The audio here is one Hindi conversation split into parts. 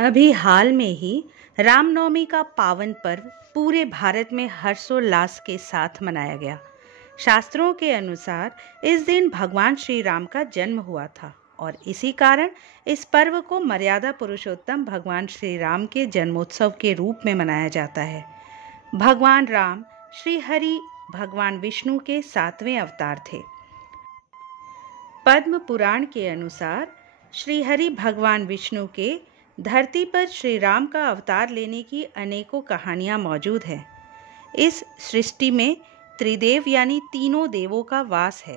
अभी हाल में ही रामनवमी का पावन पर्व पूरे भारत में हर्षोल्लास के साथ मनाया गया। शास्त्रों के अनुसार इस दिन भगवान श्री राम का जन्म हुआ था और इसी कारण इस पर्व को मर्यादा पुरुषोत्तम भगवान श्री राम के जन्मोत्सव के रूप में मनाया जाता है। भगवान राम श्री हरि भगवान विष्णु के 7वें अवतार थे। पद्म पुराण के अनुसार श्री हरि भगवान विष्णु के धरती पर श्री राम का अवतार लेने की अनेकों कहानियां मौजूद हैं। इस सृष्टि में त्रिदेव यानी तीनों देवों का वास है।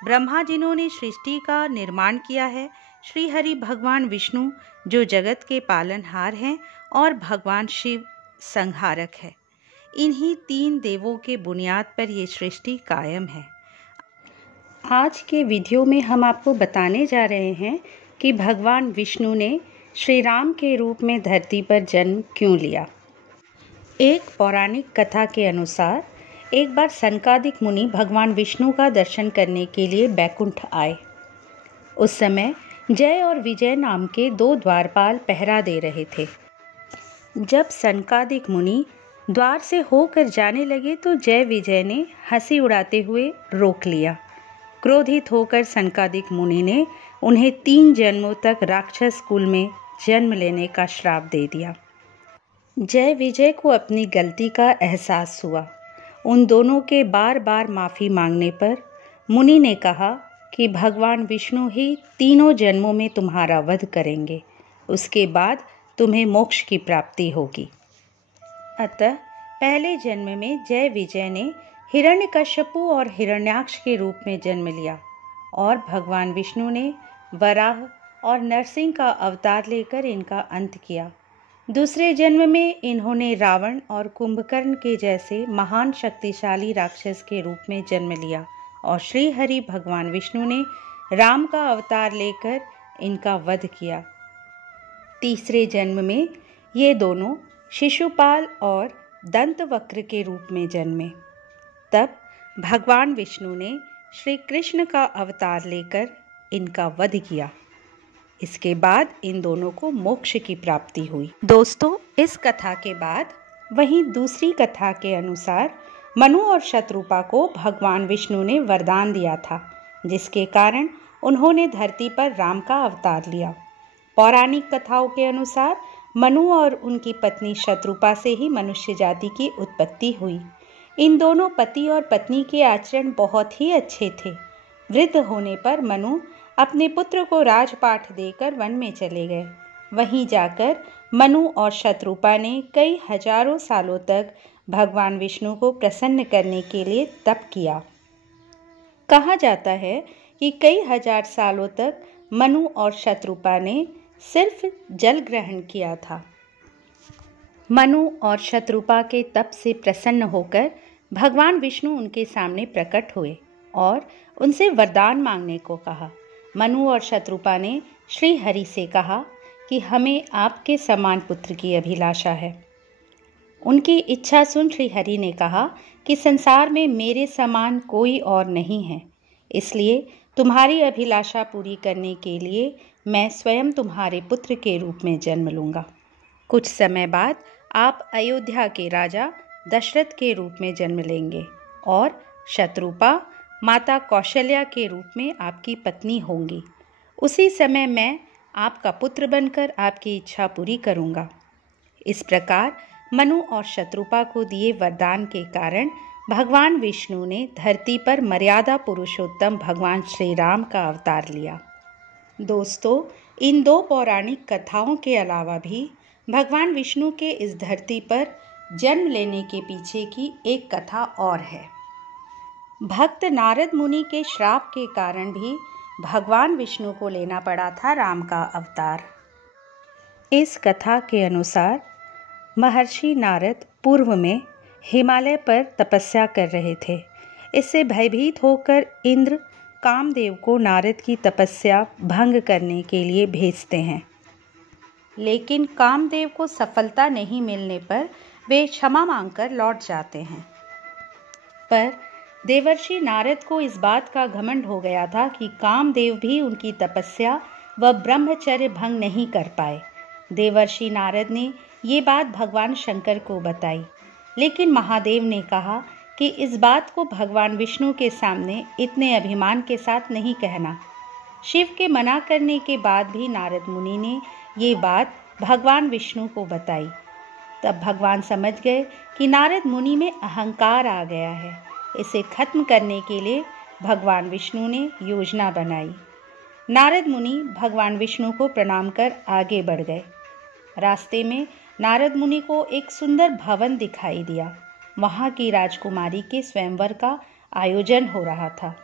ब्रह्मा जिन्होंने सृष्टि का निर्माण किया है, श्री हरि भगवान विष्णु जो जगत के पालनहार हैं और भगवान शिव संहारक है। इन्हीं 3 देवों के बुनियाद पर ये सृष्टि कायम है। आज के वीडियो में हम आपको बताने जा रहे हैं कि भगवान विष्णु ने श्री राम के रूप में धरती पर जन्म क्यों लिया। एक पौराणिक कथा के अनुसार एक बार सनकादिक मुनि भगवान विष्णु का दर्शन करने के लिए बैकुंठ आए। उस समय जय और विजय नाम के 2 द्वारपाल पहरा दे रहे थे। जब सनकादिक मुनि द्वार से होकर जाने लगे तो जय विजय ने हंसी उड़ाते हुए रोक लिया। क्रोधित होकर सनकादिक मुनि ने उन्हें 3 जन्मों तक राक्षस कुल में जन्म लेने का श्राप दे दिया। जय विजय को अपनी गलती का एहसास हुआ। उन दोनों के बार बार माफ़ी मांगने पर मुनि ने कहा कि भगवान विष्णु ही तीनों जन्मों में तुम्हारा वध करेंगे, उसके बाद तुम्हें मोक्ष की प्राप्ति होगी। अतः पहले जन्म में जय विजय ने हिरण्यकश्यपु और हिरण्याक्ष के रूप में जन्म लिया और भगवान विष्णु ने वराह और नरसिंह का अवतार लेकर इनका अंत किया। दूसरे जन्म में इन्होंने रावण और कुंभकर्ण के जैसे महान शक्तिशाली राक्षस के रूप में जन्म लिया और श्री हरि भगवान विष्णु ने राम का अवतार लेकर इनका वध किया। तीसरे जन्म में ये दोनों शिशुपाल और दंतवक्र के रूप में जन्मे। तब भगवान विष्णु ने श्री कृष्ण का अवतार लेकर इनका वध किया। इसके बाद इन दोनों को मोक्ष की प्राप्ति हुई। दोस्तों, इस कथा के बाद वहीं दूसरी कथा के अनुसार मनु और शत्रुपा को भगवान विष्णु ने वरदान दिया था, जिसके कारण उन्होंने धरती पर राम का अवतार लिया। पौराणिक कथाओं के अनुसार मनु और उनकी पत्नी शत्रुपा से ही मनुष्य जाति की उत्पत्ति हुई। इन दोनों पति और पत्नी के आचरण बहुत ही अच्छे थे। वृद्ध होने पर मनु अपने पुत्र को राजपाठ देकर वन में चले गए। वहीं जाकर मनु और शत्रुपा ने कई हजारों सालों तक भगवान विष्णु को प्रसन्न करने के लिए तप किया। कहा जाता है कि कई हजार सालों तक मनु और शत्रुपा ने सिर्फ जल ग्रहण किया था। मनु और शत्रुपा के तप से प्रसन्न होकर भगवान विष्णु उनके सामने प्रकट हुए और उनसे वरदान मांगने को कहा। मनु और शत्रुपा ने श्री हरि से कहा कि हमें आपके समान पुत्र की अभिलाषा है। उनकी इच्छा सुन श्री हरि ने कहा कि संसार में मेरे समान कोई और नहीं है, इसलिए तुम्हारी अभिलाषा पूरी करने के लिए मैं स्वयं तुम्हारे पुत्र के रूप में जन्म लूँगा। कुछ समय बाद आप अयोध्या के राजा दशरथ के रूप में जन्म लेंगे और शत्रुपा माता कौशल्या के रूप में आपकी पत्नी होंगी। उसी समय मैं आपका पुत्र बनकर आपकी इच्छा पूरी करूँगा। इस प्रकार मनु और शत्रुपा को दिए वरदान के कारण भगवान विष्णु ने धरती पर मर्यादा पुरुषोत्तम भगवान श्री राम का अवतार लिया। दोस्तों, इन 2 पौराणिक कथाओं के अलावा भी भगवान विष्णु के इस धरती पर जन्म लेने के पीछे की एक कथा और है। भक्त नारद मुनि के श्राप के कारण भी भगवान विष्णु को लेना पड़ा था राम का अवतार। इस कथा के अनुसार महर्षि नारद पूर्व में हिमालय पर तपस्या कर रहे थे। इससे भयभीत होकर इंद्र कामदेव को नारद की तपस्या भंग करने के लिए भेजते हैं, लेकिन कामदेव को सफलता नहीं मिलने पर वे क्षमा मांगकर लौट जाते हैं। पर देवर्षि नारद को इस बात का घमंड हो गया था कि कामदेव भी उनकी तपस्या व ब्रह्मचर्य भंग नहीं कर पाए। देवर्षि नारद ने ये बात भगवान शंकर को बताई, लेकिन महादेव ने कहा कि इस बात को भगवान विष्णु के सामने इतने अभिमान के साथ नहीं कहना। शिव के मना करने के बाद भी नारद मुनि ने ये बात भगवान विष्णु को बताई। तब भगवान समझ गए कि नारद मुनि में अहंकार आ गया है। इसे खत्म करने के लिए भगवान विष्णु ने योजना बनाई। नारद मुनि भगवान विष्णु को प्रणाम कर आगे बढ़ गए। रास्ते में नारद मुनि को एक सुंदर भवन दिखाई दिया। वहाँ की राजकुमारी के स्वयंवर का आयोजन हो रहा था।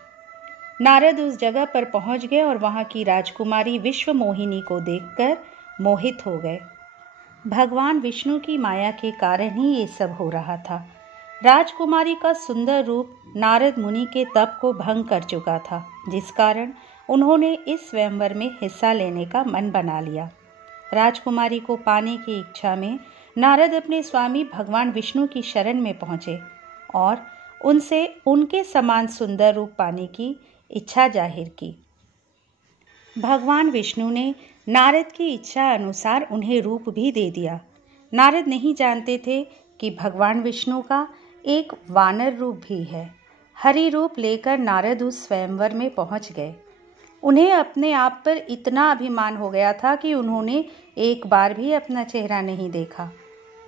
नारद उस जगह पर पहुंच गए और वहाँ की राजकुमारी विश्व मोहिनी को देखकर मोहित हो गए। भगवान विष्णु की माया के कारण ही ये सब हो रहा था। राजकुमारी का सुंदर रूप नारद मुनि के तप को भंग कर चुका था, जिस कारण उन्होंने इस स्वयंवर में हिस्सा लेने का मन बना लिया। राजकुमारी को पाने की इच्छा में नारद अपने स्वामी भगवान विष्णु की शरण में पहुंचे और उनसे उनके समान सुंदर रूप पाने की इच्छा जाहिर की। भगवान विष्णु ने नारद की इच्छा अनुसार उन्हें रूप भी दे दिया। नारद नहीं जानते थे कि भगवान विष्णु का एक वानर रूप भी है। हरि रूप लेकर नारद उस स्वयंवर में पहुंच गए। उन्हें अपने आप पर इतना अभिमान हो गया था कि उन्होंने एक बार भी अपना चेहरा नहीं देखा।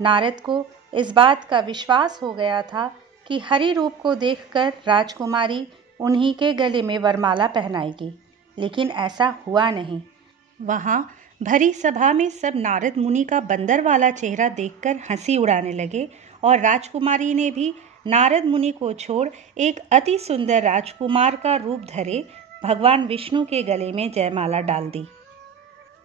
नारद को इस बात का विश्वास हो गया था कि हरि रूप को देखकर राजकुमारी उन्हीं के गले में वरमाला पहनाएगी, लेकिन ऐसा हुआ नहीं। वहाँ भरी सभा में सब नारद मुनि का बंदर वाला चेहरा देखकर हंसी उड़ाने लगे और राजकुमारी ने भी नारद मुनि को छोड़ एक अति सुंदर राजकुमार का रूप धरे भगवान विष्णु के गले में जयमाला डाल दी।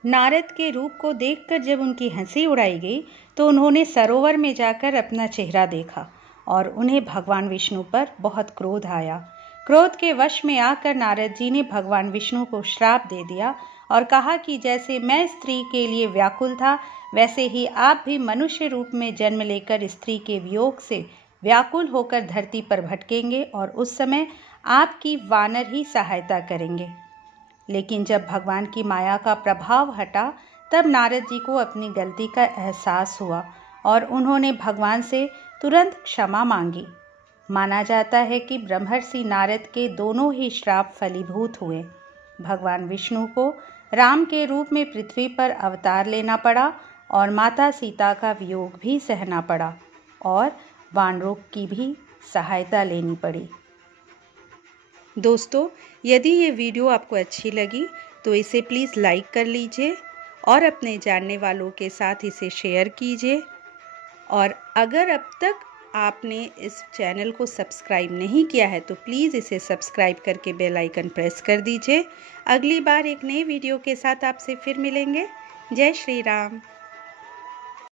नारद के रूप को देखकर जब उनकी हंसी उड़ाई गई तो उन्होंने सरोवर में जाकर अपना चेहरा देखा और उन्हें भगवान विष्णु पर बहुत क्रोध आया। क्रोध के वश में आकर नारद जी ने भगवान विष्णु को श्राप दे दिया और कहा कि जैसे मैं स्त्री के लिए व्याकुल था, वैसे ही आप भी मनुष्य रूप में जन्म लेकर स्त्री के वियोग से व्याकुल होकर धरती पर भटकेंगे और उस समय आपकी वानर ही सहायता करेंगे। लेकिन जब भगवान की माया का प्रभाव हटा तब नारद जी को अपनी गलती का एहसास हुआ और उन्होंने भगवान से तुरंत क्षमा मांगी। माना जाता है कि ब्रह्मर्षि नारद के दोनों ही श्राप फलीभूत हुए। भगवान विष्णु को राम के रूप में पृथ्वी पर अवतार लेना पड़ा और माता सीता का वियोग भी सहना पड़ा और वानरों की भी सहायता लेनी पड़ी। दोस्तों, यदि ये वीडियो आपको अच्छी लगी तो इसे प्लीज़ लाइक कर लीजिए और अपने जानने वालों के साथ इसे शेयर कीजिए। और अगर अब तक आपने इस चैनल को सब्सक्राइब नहीं किया है तो प्लीज़ इसे सब्सक्राइब करके बेल आइकन प्रेस कर दीजिए। अगली बार एक नए वीडियो के साथ आपसे फिर मिलेंगे। जय श्री राम।